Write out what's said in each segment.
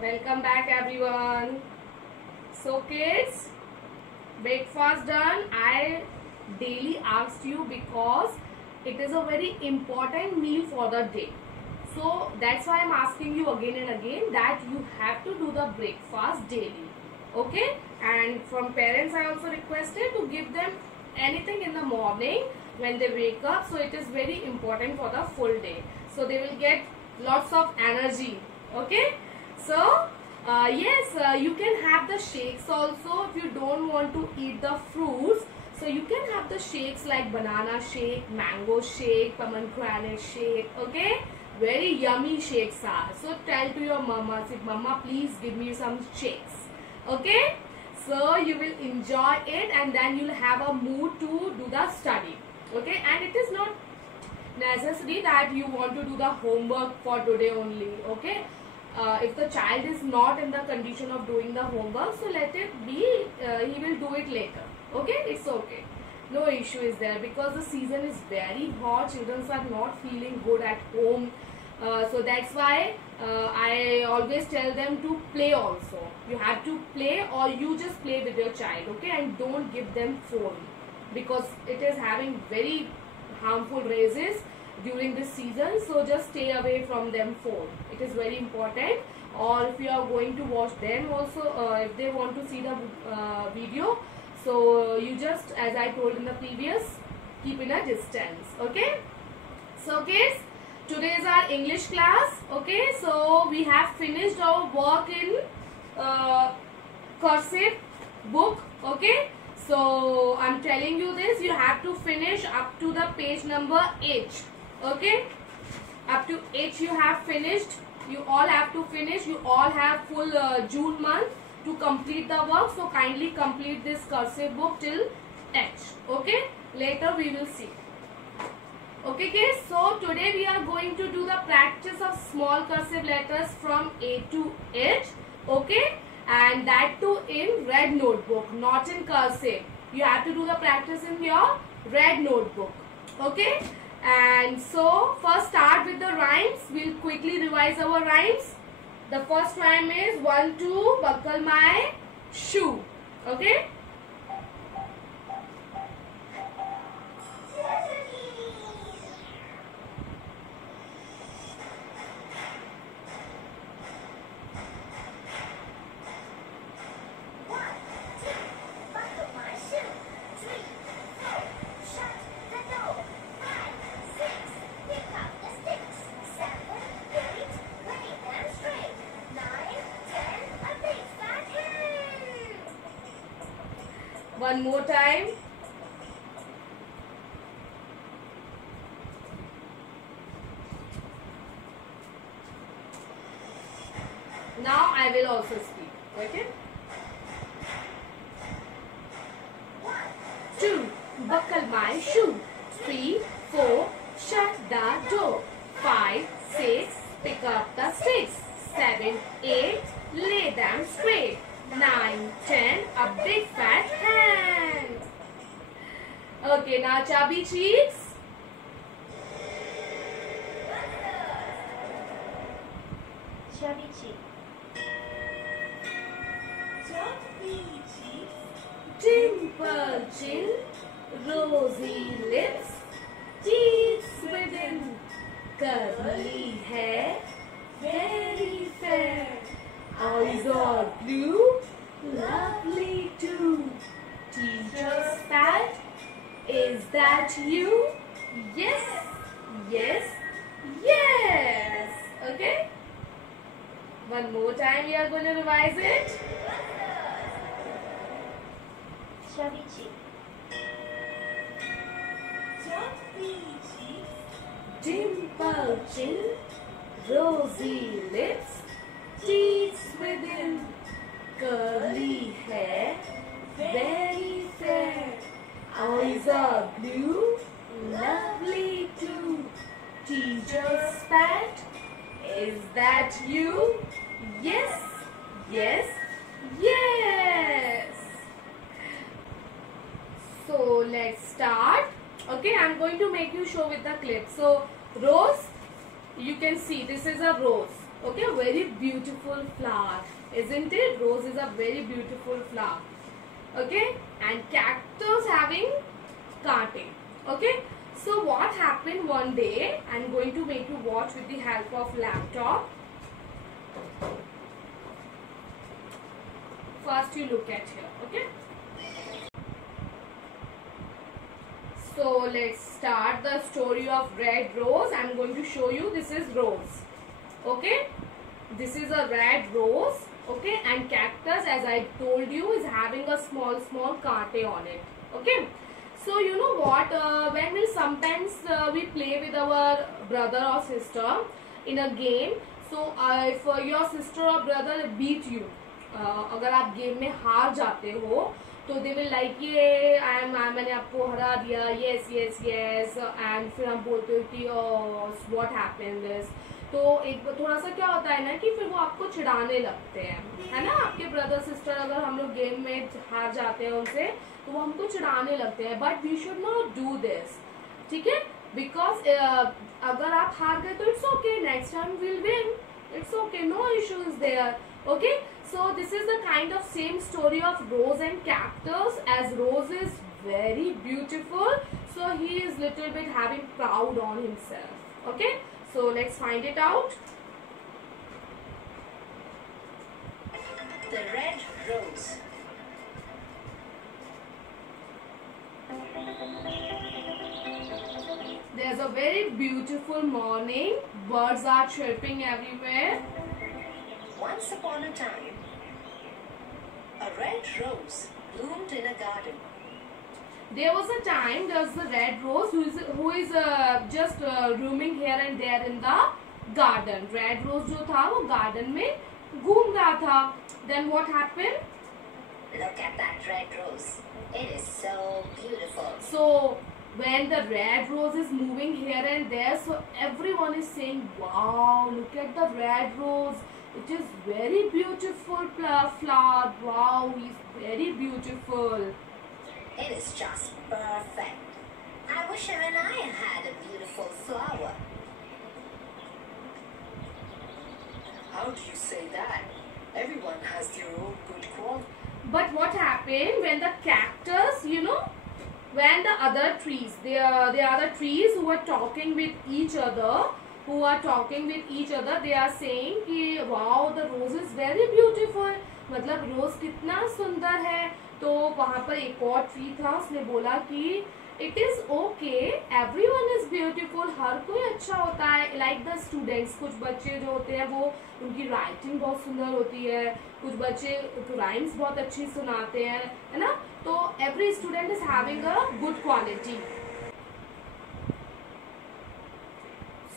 Welcome back everyone. So kids, breakfast done. I daily asked you because it is a very important meal for the day. So that's why I'm asking you again and again that you have to do the breakfast daily. Okay? And from parents I also requested to give them anything in the morning when they wake up. So it is very important for the full day. So they will get lots of energy. Okay? So yes, you can have the shakes also if you don't want to eat the fruits. So you can have the shakes like banana shake, mango shake, pomegranate shake. Okay, very yummy shakes are. So tell to your mama, say mama please give me some shakes. Okay, so you will enjoy it and then you'll have a mood to do the study. Okay, and it is not necessary that you want to do the homework for today only. Okay, if the child is not in the condition of doing the homework, so let it be, he will do it later. Okay, it's okay, no issue is there, because the season is very hot, children are not feeling good at home. So that's why I always tell them to play also. You have to play, or you just play with your child. Okay, and don't give them phone, because it is having very harmful rays during this season. So just stay away from them phone, it is very important. Or if you are going to watch them also, if they want to see the video, so you just, as I told in the previous, keep in a distance. Okay, so kids, today is our English class. Okay, so we have finished our work in cursive book. Okay, so I'm telling you this, you have to finish up to the page number 8. Okay, up to 8 you have finished. You all have to finish. You all have full June month to complete the work. So kindly complete this cursive book till H. Okay, later we will see. Okay kids, so today we are going to do the practice of small cursive letters from A to H. Okay, and that too in red notebook, not in cursive. You have to do the practice in your red notebook. Okay, and so first start with the rhymes. We'll quickly revise our rhymes. The first rhyme is 1, 2, buckle my shoe. Okay, one more time. Now I will also speak. Okay. 2, buckle my shoe. 3, 4, shut the door. 5, 6, pick up the sticks. 7, 8, lay them straight. 9, 10, a big fat hand. Okay, now chubby cheeks. Chubby cheek. Chubby cheek. Dimple chin, rosy lips, teeth within, curly hair, very fair. Eyes are blue, lovely too. Teacher's pet, is that you? Yes, yes, yes. Okay. One more time we are going to revise it. Chubby cheek. Chubby cheek. Dimple chin, rosy lips, teeth within, curly hair, very fair. Eyes are blue, lovely too. Teacher's pet, is that you? Yes, yes, yes. So let's start. Okay, I'm going to make you show with the clip. So rose, you can see this is a rose. Okay, very beautiful flower, isn't it? Rose is a very beautiful flower. Okay, and cactus having kaante. Okay, so what happened one day? I'm going to make you watch with the help of laptop. First you look at here. Okay, so let's start the story of red rose. I'm going to show you. This is rose. Okay, this is a red rose. Okay, and cactus, as I told you, is having a small kaante on it. Okay, so you know what, when we sometimes we play with our brother or sister in a game. So if your sister or brother beat you, अगर आप game में हार जाते हो तो they will like ये मैंने आपको हरा दिया, यस यस यस, एंड फिर हम बोलते हो कि व्हाट हैपेंड दिस. तो एक थोड़ा सा क्या होता है ना कि फिर वो आपको चिढ़ाने लगते हैं, है ना. आपके ब्रदर सिस्टर अगर हम लोग गेम में हार जाते हैं उनसे तो वो हमको चिढ़ाने लगते हैं. But we should not do this, ठीक है, बिकॉज अगर आप हार गए तो it's okay, next time will win, it's okay, no issues there. Okay, so this is the kind of same story of rose and cactus, as rose is very beautiful, so he is little bit having proud on himself. Okay, so let's find it out. The red rose. There's a very beautiful morning, birds are chirping everywhere. Once upon a time, a red rose bloomed in a garden. There was a time, there's the red rose who is just roaming here and there in the garden. Red rose जो था वो garden में घूम रहा था. Then what happened? Look at that red rose. It is so beautiful. So when the red rose is moving here and there, so everyone is saying, wow, look at the red rose. It is very beautiful flower. Wow, he's very beautiful. It is just perfect. I wish even I had a beautiful flower. How do you say that? Everyone has their own good quality. But what happened when the cactus, you know, when the other trees, the other trees who are talking with each other, they are saying कि wow, the rose is very beautiful, मतलब रोज कितना सुंदर है. तो वहाँ पर एक और ट्री था, उसने बोला कि it is okay, everyone is beautiful, हर कोई अच्छा होता है. लाइक द स्टूडेंट्स, कुछ बच्चे जो होते हैं वो उनकी राइटिंग बहुत सुंदर होती है, कुछ बच्चे राइम्स बहुत अच्छी सुनाते हैं, है ना. तो every student is having a good quality.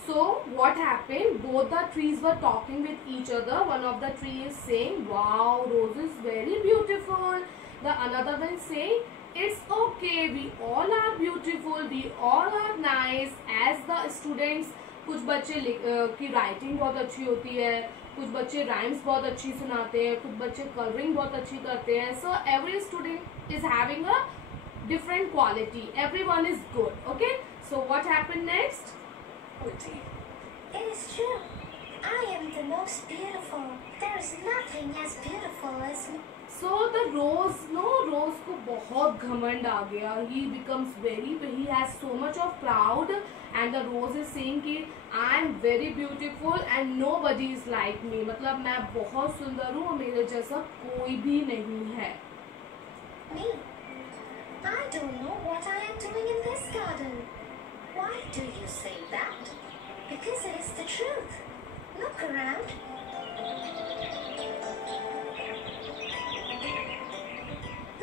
So what happened? Both the trees were talking with each other. One of the trees is saying, "Wow, rose is very beautiful." The another one saying, "It's okay. We all are beautiful. We all are nice." As the students, कुछ बच्चे की writing बहुत अच्छी होती है, कुछ बच्चे rhymes बहुत अच्छी सुनाते हैं, कुछ बच्चे कलरिंग बहुत अच्छी करते हैं. So every student is having a different quality. Everyone is good. Okay. So what happened next? It is true. I am the most beautiful. There is nothing as beautiful as me. So the rose, rose को बहुत घमंड आ गया. He becomes he has so much of proud, and the rose is saying कि I am very beautiful and nobody is like me. मतलब मैं बहुत सुंदर हूँ, मेरे जैसा कोई भी नहीं है. Me? I don't know what I am doing in this garden. Why do you say that? Because it is the truth. Look around.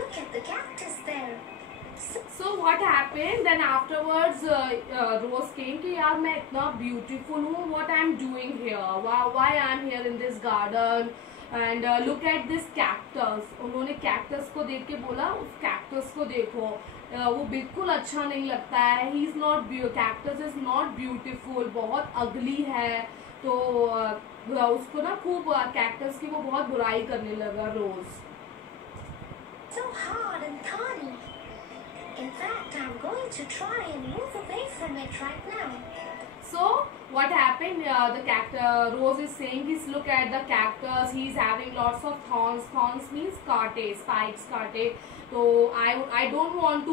Look at the cactus there. So what happened? Then afterwards, Rose came कि यार मैं इतना beautiful हूँ. What I am doing here? Why I am here in this garden? And look at this cactus. उन्होंने cactus को देख के बोला, उस cactus को देखो, वो बिल्कुल अच्छा नहीं लगता है. He is not cactus is not beautiful, बहुत ugly है. तो उसको ना खूब cactus की वो बहुत बुराई करने लगा Rose. So hard and thorny. In fact, I'm going to try and move away from it right now. So what happened? The cactus, Rose is saying, "Is look at the cactus. He's having lots of thorns. Thorns means kaate, spikes, kaate. So I don't want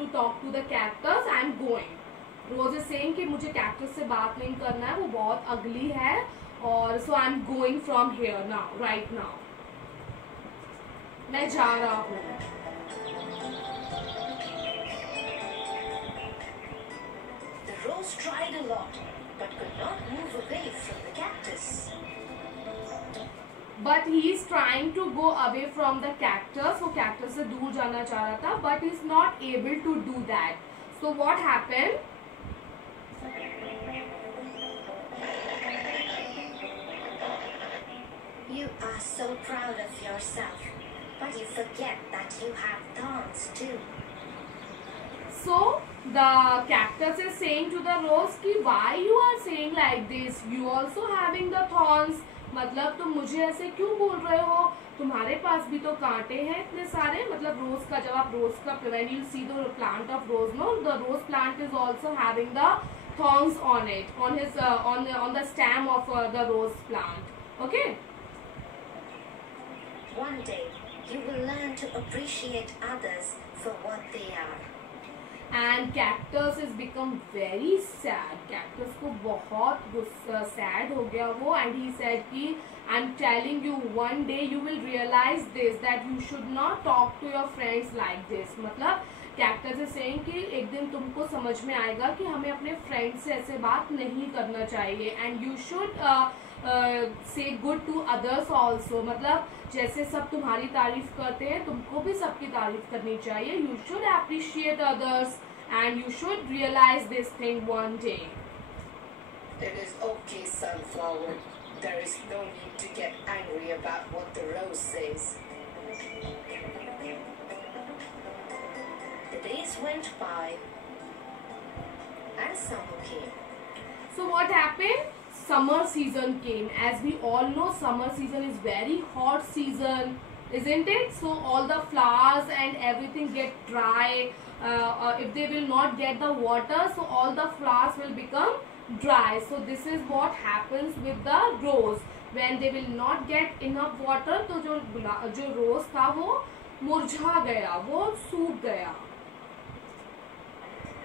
to talk to the cactus. I'm going." Rose is saying कि मुझे cactus से बात नहीं करना है, वो बहुत ugly है, और so I'm going from here now, right now. मैं जा रहा हूँ. Rose tried a lot, but could not move away from the cactus. But he is trying to go away from the cactus. वो cactus से दूर जाना चाह रहा था, but he is not able to do that. So what happened? You are so proud of yourself, but you forget that you have thorns too. So the cactus is saying to the rose कि why you are saying like this? You also having the thorns. मतलब तुम मुझे ऐसे क्यों बोल रहे हो? तुम्हारे पास भी तो कांटे हैं इतने सारे. मतलब रोज का, जब आप रोज का, when you see the plant of rose, no, the rose plant is also having the thorns on it, on his on the stem of the rose plant. Okay. One day, you will learn to appreciate others for what they are. And cactus has become very sad. Cactus को बहुत गुस्सा, sad हो गया वो, and he said कि I'm telling you, one day you will realize this, that you should not talk to your friends like this. मतलब cactus is saying कि एक दिन तुमको समझ में आएगा कि हमें अपने friends से ऐसे बात नहीं करना चाहिए, and you should say good to others also. मतलब जैसे सब तुम्हारी तारीफ करते हैं, तुमको भी सबकी तारीफ करनी चाहिए. You should appreciate others and you should realize this thing one day. It is okay, Sunflower. There is no need to get angry about what the rose says. The days went by and summer came. So what happened? Summer season came. As we all know, summer season is very hot season, isn't it? So all the flowers and everything get dry. If they will not get the water, so all the flowers will become dry. So this is what happens with the rose. When they will not get enough water, तो जो rose था वो मुरझा गया, वो सूख गया.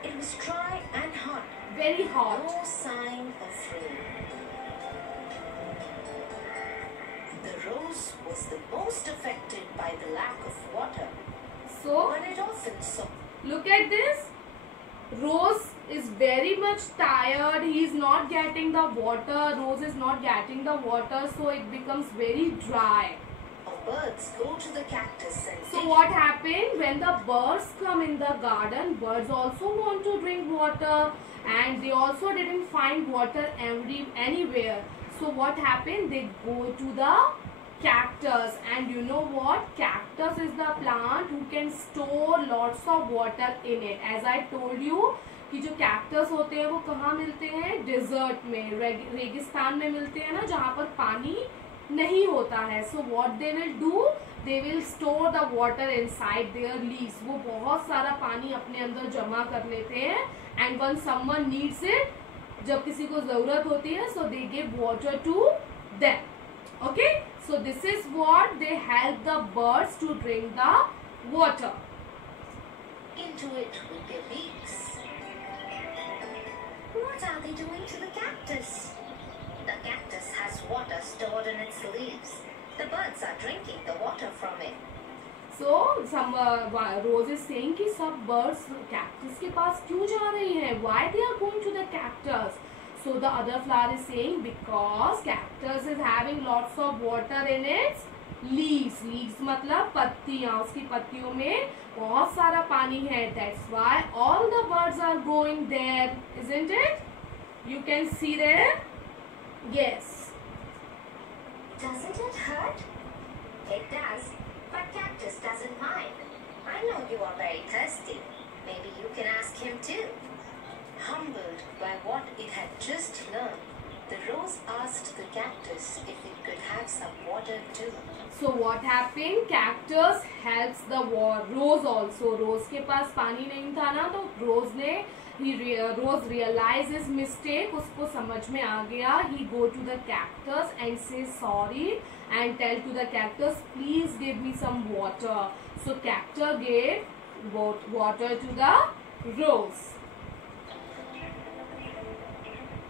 It was dry and hot. Very hot. No sign of rain. The rose was the most affected by the lack of water. So But it often saw. look at this. Rose is very much tired. He is not getting the water. Rose is not getting the water, so it becomes very dry. Birds go to the cactus and So what happened? When the birds come in the garden, birds also want to drink water, and they also didn't find water anywhere. So what happened? They go to the cactus, and you know what? Cactus is the plant who can store lots of water in it. As I told you कि जो cactus होते हैं वो कहाँ मिलते हैं? Desert में, रेगिस्तान में मिलते हैं ना, जहाँ पर पानी नहीं होता है. So what they will do? They will store the water inside their leaves. वो बहुत सारा पानी अपने अंदर जमा कर लेते हैं, and when someone needs it, जब किसी को जरूरत होती है, so they give water to them. Okay, so this is what they help the birds to drink the water. into it with their beaks. What are they doing to the cactus? The cactus has water stored in its leaves. The birds are drinking the water from it. So some Rose is saying कि सब birds cactus के पास क्यों जा रही हैं? Why they are going to the cactus? So the other flower is saying because cactus is having lots of water in its leaves. Leaves मतलब पत्तियाँ, उसकी पत्तियों में बहुत सारा पानी है. That's why all the birds are going there, isn't it? You can see there. Yes. Doesn't it hurt? It does, but cactus doesn't mind. I know you are very thirsty. Maybe you can ask him too. Humbled by what it had just learned, the rose asked the cactus if it could have some water too. So what happened? Cactus helps the rose also. Rose के पास पानी नहीं था ना, तो rose ने Rose realized his mistake. उसको समझ में आ गया. He go to the cactus and say sorry and tell to the cactus, please give me some water. So cactus gave water to the rose.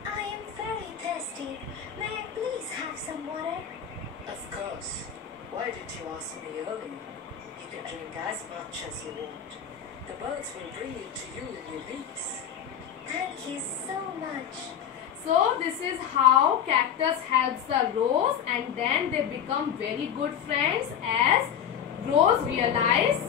I am very thirsty. May I please have some water? Of course. Why did you ask me earlier? You can drink as much as you want. The birds will bring it to you in your beaks. Thank you so much. So this is how cactus helps the rose, and then they become very good friends as Rose realize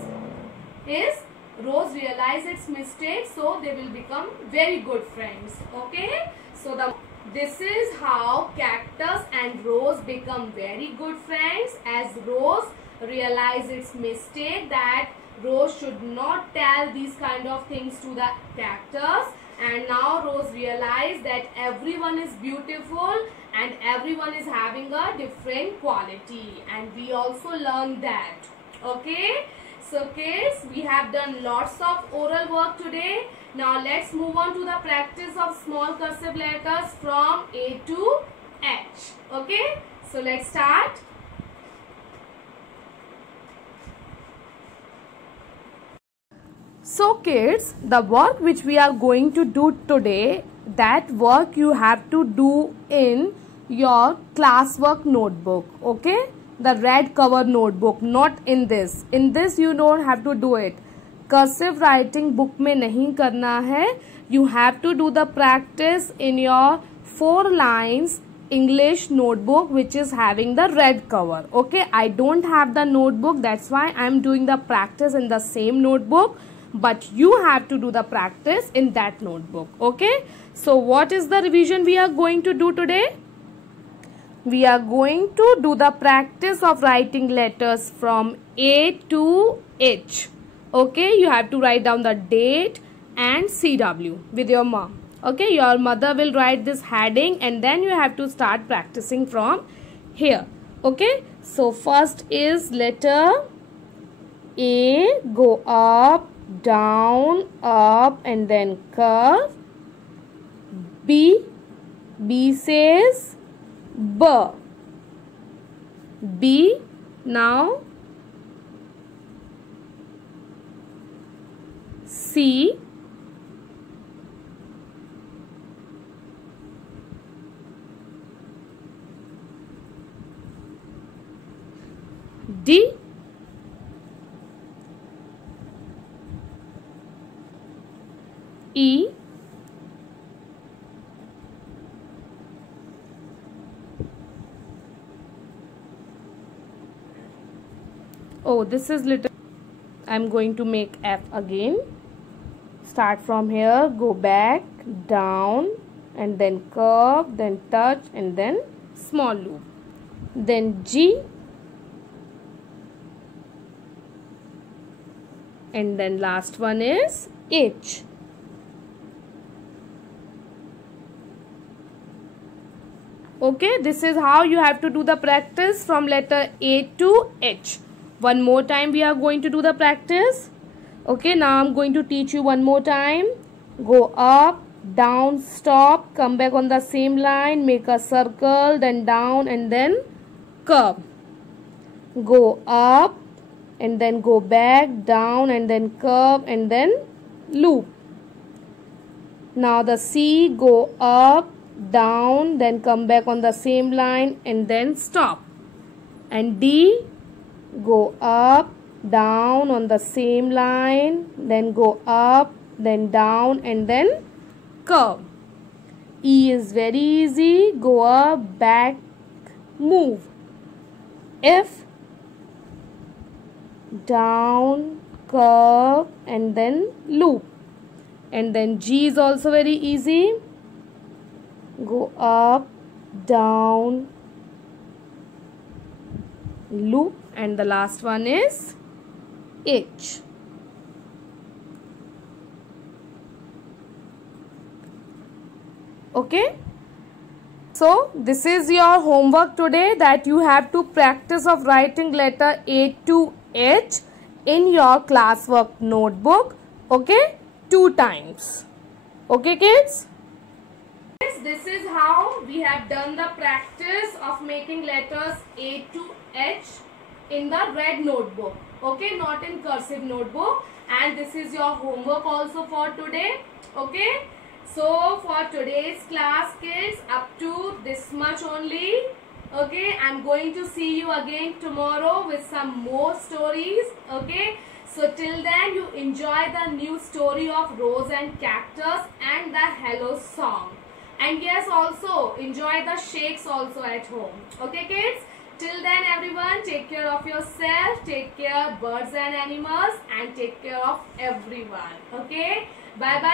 its mistake, so they will become very good friends. Okay, so this is how cactus and rose become very good friends as Rose realize its mistake that Rose should not tell these kind of things to the cactus, and now Rose realized that everyone is beautiful and everyone is having a different quality, and we also learned that. Okay, so kids, we have done lots of oral work today. Now let's move on to the practice of small cursive letters from A to H. Okay, so let's start. So kids, the work which we are going to do today, that work you have to do in your classwork notebook. Okay, the red cover notebook, not in this. In this you don't have to do it. Cursive writing book में नहीं करना है. You have to do the practice in your 4 lines English notebook which is having the red cover. Okay, I don't have the notebook, that's why I am doing the practice in the same notebook, but you have to do the practice in that notebook. Okay, so what is the revision we are going to do today? We are going to do the practice of writing letters from A to H. Okay, you have to write down the date and CW with your mom. Okay, your mother will write this heading and then you have to start practicing from here. Okay, so first is letter A, go up, down, up and then curve. B says B. B, now C, D, E, oh, this is little, I'm going to make F again. Start from here, go back, down and then curve, then touch and then small loop. Then G and then last one is H. Okay, this is how you have to do the practice from letter A to H. One more time we are going to do the practice. Okay, now I'm going to teach you one more time. Go up, down, stop, come back on the same line, make a circle, then down and then curve. Go up and then go back, down and then curve and then loop. Now the C, go up, down, then come back on the same line and then stop. And D, go up, down on the same line, then go up, then down and then curve. E is very easy, go up, back, move. F, down, curve and then loop. And then G is also very easy, go up, down, loop and the last one is H. Okay, so this is your homework today, that you have to practice of writing letter A to H in your classwork notebook. Okay, 2 times. Okay kids? This is how we have done the practice of making letters A to H in the red notebook. Okay, not in cursive notebook. And this is your homework also for today. Okay. So for today's class kids, up to this much only. Okay, I'm going to see you again tomorrow with some more stories. Okay. So till then, you enjoy the new story of Rose and Cactus and the Hello song. And yes, also enjoy the shakes also at home. Okay kids? Till then everyone, take care of yourself, take care of birds and animals, and take care of everyone. Okay? Bye bye.